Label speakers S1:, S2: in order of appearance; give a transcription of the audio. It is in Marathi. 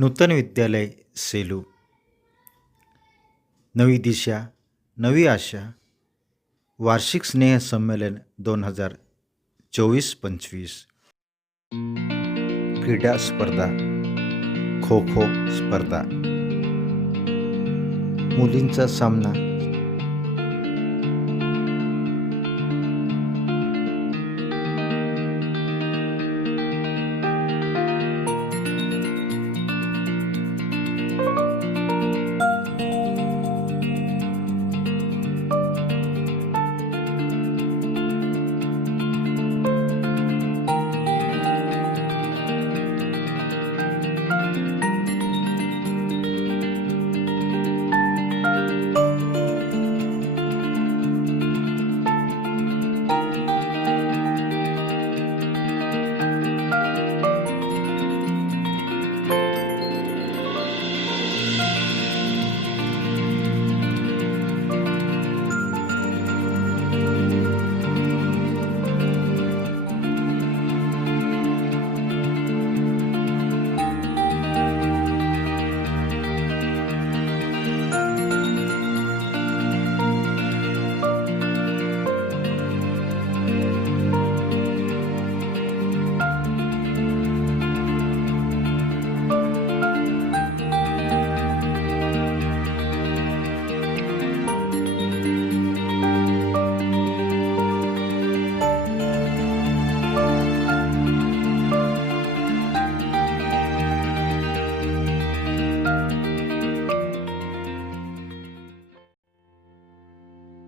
S1: नूतन विद्यालय सेलू. नवी दिशा नवी आशा. वार्षिक स्नेहसंमेलन दोन हजार चोवीस पंचवीस. क्रीडा स्पर्धा खो खो स्पर्धा. मुलींचा सामना